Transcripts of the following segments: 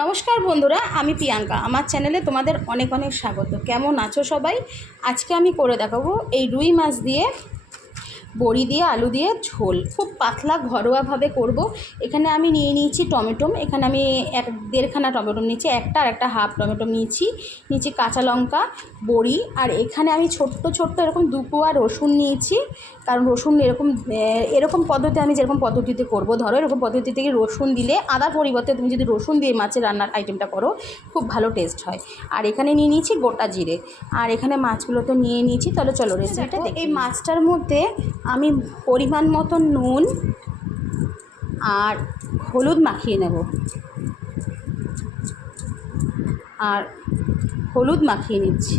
নমস্কার বন্ধুরা, আমি প্রিয়াঙ্কা। আমার চ্যানেলে তোমাদের অনেক অনেক স্বাগত। কেমন আছো সবাই? আজকে আমি করে দেখাবো এই রুই মাছ দিয়ে বড়ি দিয়ে আলু দিয়ে ঝোল। খুব পাতলা ঘরোয়াভাবে করব। এখানে আমি নিয়ে নিয়েছি টমেটো। এখানে আমি দেড়খানা টমেটো নিয়েছি, একটা আর একটা হাফ টমেটো নিয়েছি কাঁচা লঙ্কা, বড়ি। আর এখানে আমি ছোট্ট ছোট্ট এরকম 2 কোয়া রসুন নিয়েছি। কারণ রসুন এরকম পদ্ধতি আমি যেরকম পদ্ধতিতে করব, ধরো এরকম পদ্ধতি থেকে রসুন দিলে আদার পরিবর্তে তুমি যদি রসুন দিয়ে মাছের রান্নার আইটেমটা করো খুব ভালো টেস্ট হয়। আর এখানে নিয়ে নিয়েছি গোটা জিরে। আর এখানে মাছগুলো তো নিয়ে নিয়েছি। তাহলে চলো রেসিপিটা দেখি। এই মাছটার মধ্যে আমি পরিমাণ মতো নুন আর হলুদ মাখিয়ে নেব। আর হলুদ মাখিয়ে নিচ্ছি।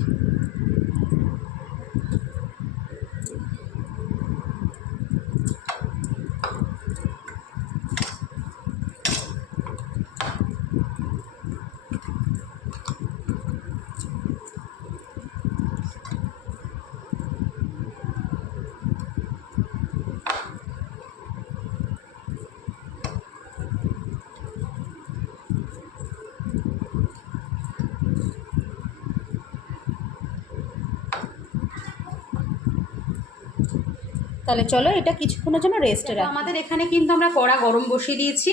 তাহলে চলো এটা কিছুক্ষণের জন্য রেস্টে রাখি। আমাদের এখানে কিন্তু আমরা কড়া গরম বসিয়ে দিয়েছি।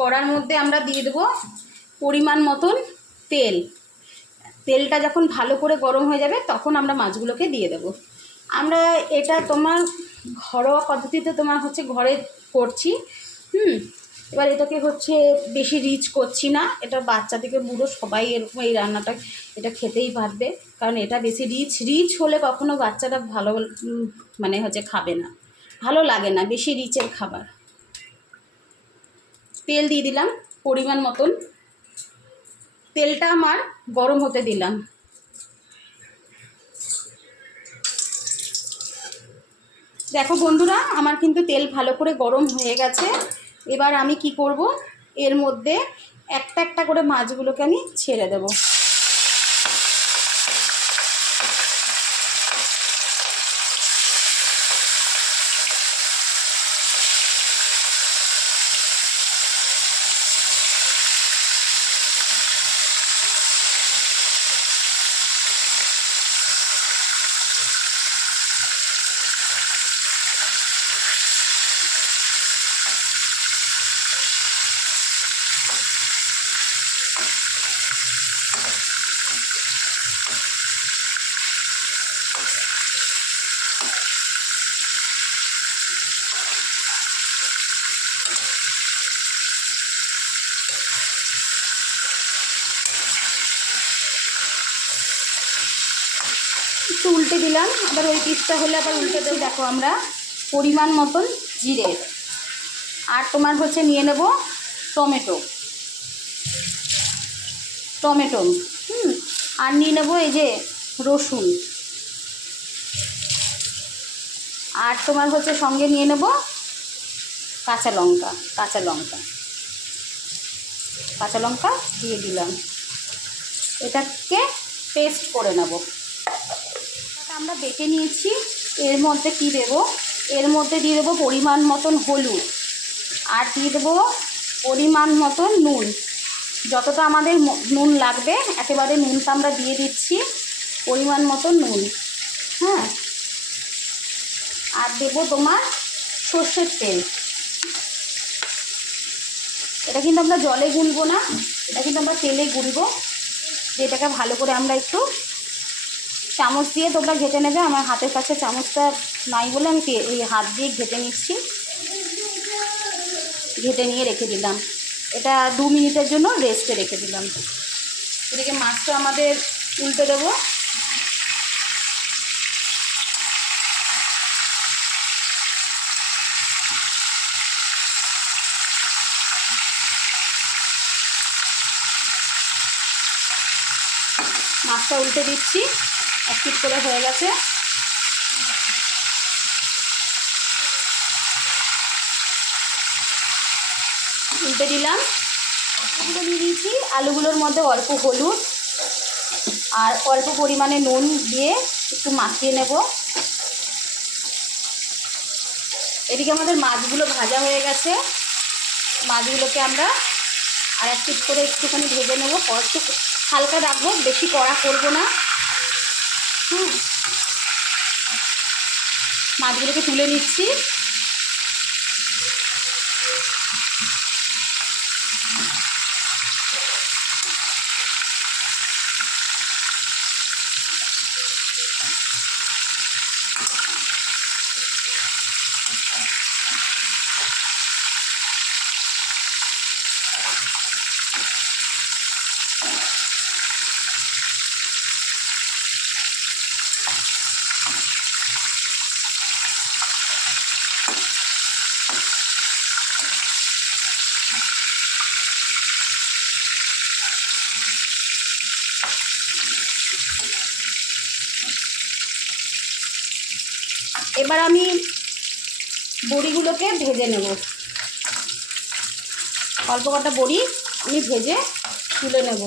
কড়ার মধ্যে আমরা দিয়ে দেবো পরিমাণ মতন তেল। তেলটা যখন ভালো করে গরম হয়ে যাবে তখন আমরা মাছগুলোকে দিয়ে দেবো। আমরা এটা তোমার ঘরোয়া পদ্ধতিতে তোমার ঘরে করছি। এবার এটাকে বেশি রিচ করছি না। এটা বাচ্চা থেকে বুড়ো সবাই এরকম এই রান্নাটা এটা খেতেই পারবে। কারণ এটা বেশি রিচ হলে কখনো বাচ্চারা ভালো খাবে না, ভালো লাগে না বেশি রিচের খাবার। তেল দিয়ে দিলাম পরিমাণ মতন। তেলটা আমার গরম হতে দিলাম। দেখো বন্ধুরা, আমার কিন্তু তেল ভালো করে গরম হয়ে গেছে। এবার আমি কি করব, এর মধ্যে একটা একটা করে মাছগুলোকে আমি ছেড়ে দেব। একটু উল্টে দিলাম, আবার ওই পিসটা হলে আবার উল্টে দেবো। দেখো আমরা পরিমাণ মতন জিরে, আর তোমার নিয়ে নেব টমেটো টমেটো আর নিয়ে নেব এই যে রসুন। আর তোমার সঙ্গে নিয়ে নেব কাঁচা লঙ্কা দিয়ে দিলাম। এটাকে পেস্ট করে নেব। আমরা বেটে নিয়েছি। এর মধ্যে কি দেব, এর মধ্যে দিয়ে দেবো পরিমাণ মতন হলুদ, আর দিয়ে দেবো পরিমাণ মতন নুন। যতটা আমাদের নুন লাগবে একেবারে নুনটা আমরা দিয়ে দিচ্ছি, পরিমাণ মতন নুন। হ্যাঁ, আর দেবো তোমার সর্ষের তেল। এটা কিন্তু আমরা জলে গুলবো না, এটা কিন্তু আমরা তেলে গুলবো। যেটাকে ভালো করে আমরা একটু চামচ দিয়ে তোমরা ঘেটে নেবে। আমার হাতের কাছে চামচটা নাই বলে আমি এই হাত দিয়ে ঘেটে নিচ্ছি। ঘেটে নিয়ে রেখে দিলাম। এটা 2 মিনিটের জন্য রেস্টে রেখে দিলাম। এদিকে মাছটা আমাদের উল্টে দেবো। মাছটা উল্টে দিচ্ছি, এক পিট করে হয়ে গেছে। উল্টে দিলাম। আলুগুলো নিয়ে দিয়েছি। আলুগুলোর মধ্যে অল্প হলুদ আর অল্প পরিমাণে নুন দিয়ে একটু মাখিয়ে নেব। এদিকে আমাদের মাছগুলো ভাজা হয়ে গেছে। মাছগুলোকে আমরা আর এক পিস করে একটুখানি ভেজে নেবো, একটু হালকা রাখবো, বেশি কড়া করবো না। মাছগুলোকে তুলে নিচ্ছি। এবার আমি বড়িগুলোকে ভেজে নেব। অল্প কটা বড়ি আমি ভেজে তুলে নেব।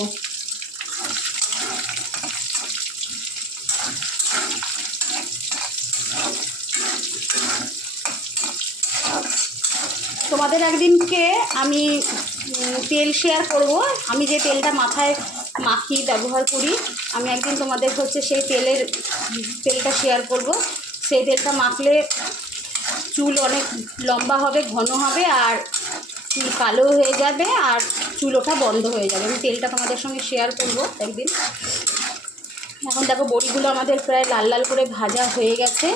তোমাদের একদিনকে আমি তেল শেয়ার করব। আমি যে তেলটা মাথায় মাখি ব্যবহার করি, আমি একদিন তোমাদের সেই তেলটা শেয়ার করব। সেই তেলটা মাখলে চুল অনেক লম্বা হবে, ঘন হবে, আর চুল কালো হয়ে যাবে, আর চুল ওঠা বন্ধ হয়ে যাবে। আমি তেলটা তোমাদের সঙ্গে শেয়ার করব একদিন। এখন দেখো বড়িগুলো আমাদের প্রায় লাল লাল করে ভাজা হয়ে গেছে।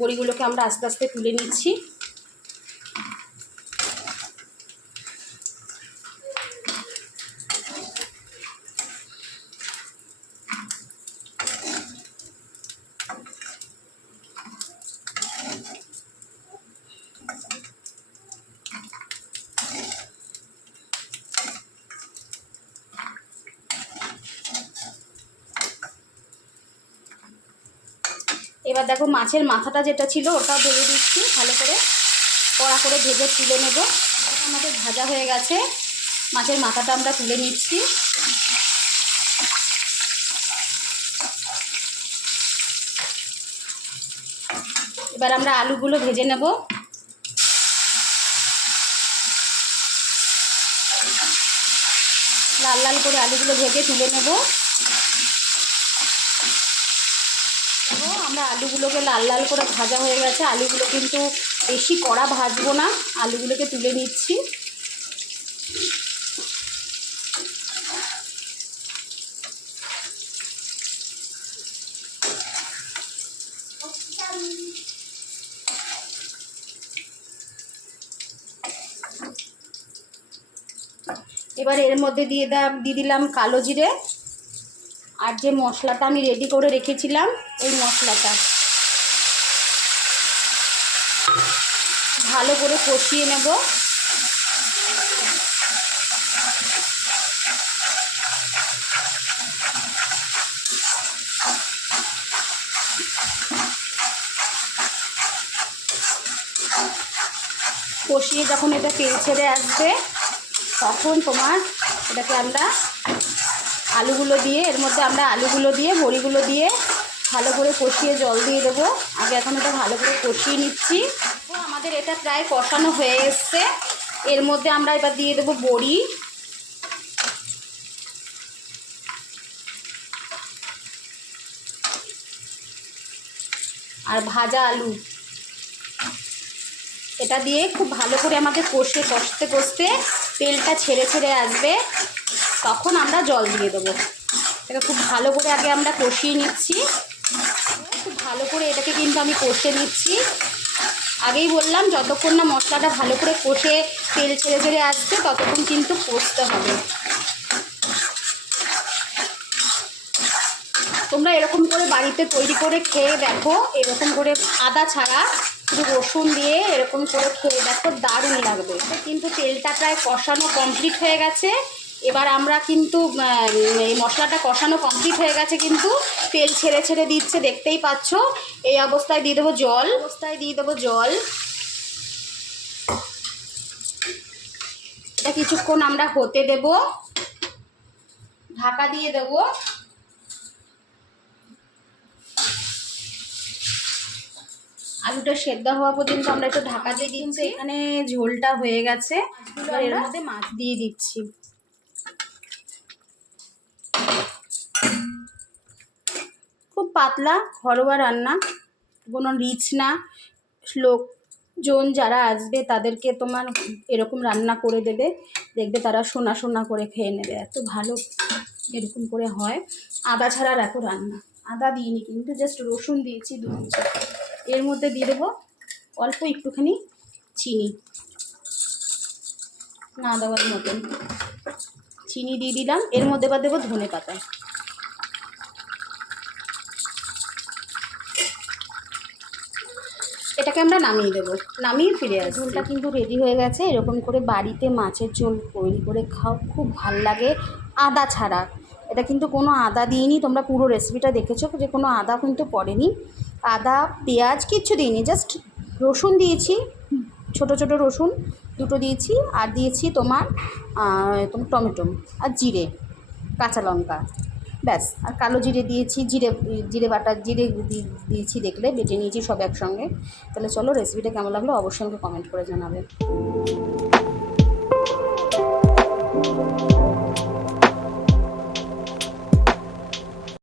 বড়িগুলোকে আমরা আস্তে আস্তে তুলে নিচ্ছি। এবার দেখো মাছের মাথাটা যেটা ছিল ওটাও ভেজে দিচ্ছি, ভালো করে কড়া করে ভেজে তুলে নেব। আমাদের ভাজা হয়ে গেছে, মাছের মাথাটা আমরা তুলে নিচ্ছি। এবার আমরা আলুগুলো ভেজে নেব। লাল লাল করে আলুগুলো ভেজে তুলে নেব। আমরা আলুগুলোকে লাল লাল করে ভাজা হয়ে গেছে। আলুগুলো কিন্তু বেশি কড়া ভাজবো না, আলুগুলোকে তুলে নিচ্ছি। এবার এর মধ্যে দিয়ে দিলাম কালো জিরে, আর যে মশলাটা আমি রেডি করে রেখেছিলাম এই মশলাটা ভালো করে কষিয়ে নেব। কষিয়ে যখন এটা তেল ছেড়ে আসবে তখন এটাকে আমরা আলুগুলো দিয়ে, এর মধ্যে আমরা আলুগুলো দিয়ে বড়িগুলো দিয়ে ভালো করে কষিয়ে জল দিয়ে দেবো। আগে এখন এটা ভালো করে কষিয়ে নিচ্ছি। তো আমাদের এটা প্রায় কষানো হয়ে এসছে। এর মধ্যে আমরা এবার দিয়ে দেবো বড়ি, আর ভাজা আলু। এটা দিয়ে খুব ভালো করে আমাদের কষতে কষতে তেলটা ছেড়ে ছেড়ে আসবে, তখন আমরা জল দিয়ে দেবো। এটা খুব ভালো করে আগে আমরা কষিয়ে নিচ্ছি। খুব ভালো করে এটাকে কিন্তু আমি কষে নিচ্ছি। আগেই বললাম যতক্ষণ না মশলাটা ভালো করে কষে তেল ছেড়ে ছেড়ে আসবে ততক্ষণ কিন্তু কষতে হবে। তোমরা এরকম করে বাড়িতে তৈরি করে খেয়ে দেখো, এরকম করে আদা ছাড়া শুধু রসুন দিয়ে এরকম করে খেয়ে দেখো, দারুণ লাগবে। কিন্তু তেলটা প্রায় কষানো কমপ্লিট হয়ে গেছে। এবার আমরা কিন্তু এই মশলাটা কষানো কমপ্লিট হয়ে গেছে, কিন্তু তেল ছেড়ে ছেড়ে দিচ্ছে, দেখতেই পাচ্ছ। এই অবস্থায় দিয়ে দেবো জল। এটা কিছুক্ষণ আমরা হতে দেব, ঢাকা দিয়ে দেবো। আলুটা সেদ্ধ হওয়া পর্যন্ত আমরা একটু ঢাকা দিয়ে দিচ্ছি। এখানে ঝোলটা হয়ে গেছে, এর মধ্যে মাছ দিয়ে দিচ্ছি। খুব পাতলা ঘরোয়া রান্না, কোনো রিচ না। লোকজন যারা আসবে তাদেরকে তোমার এরকম রান্না করে দেবে, দেখবে তারা সোনা সোনা করে খেয়ে নেবে, এত ভালো এরকম করে হয়। আদা ছাড়া এত রান্না, আদা দিইনি কিন্তু, জাস্ট রসুন দিয়েছি 2 ইঞ্চি। এর মধ্যে দিয়ে দেবো অল্প একটুখানি চিনি, না দেওয়ার মতন চিনি দিয়ে দিলাম। এর মধ্যে এবার দেবো ধনে পাতা। এটাকে আমরা নামিয়ে দেবো, নামিয়ে ফিরে আসবো। ঝোলটা কিন্তু রেডি হয়ে গেছে। এরকম করে বাড়িতে মাছের ঝোল তৈরি করে খাও, খুব ভাল লাগে আদা ছাড়া। এটা কিন্তু কোনো আদা দিইনি, তোমরা পুরো রেসিপিটা দেখেছো যে কোনো আদা কিন্তু পড়েনি, আদা পেঁয়াজ কিচ্ছু দিইনি, জাস্ট রসুন দিয়েছি, ছোটো ছোটো রসুন 2টো দিয়েছি, আর দিয়েছি তোমার টমেটো আর জিরে, কাঁচা লঙ্কা, ব্যাস। আর কালো জিরে দিয়েছি, জিরে বাটা জিরে দিয়েছি, দেখলে বেটে নিয়েছি সব একসঙ্গে। তাহলে চলো রেসিপিটা কেমন লাগলো অবশ্যই আমাকে কমেন্ট করে জানাবে।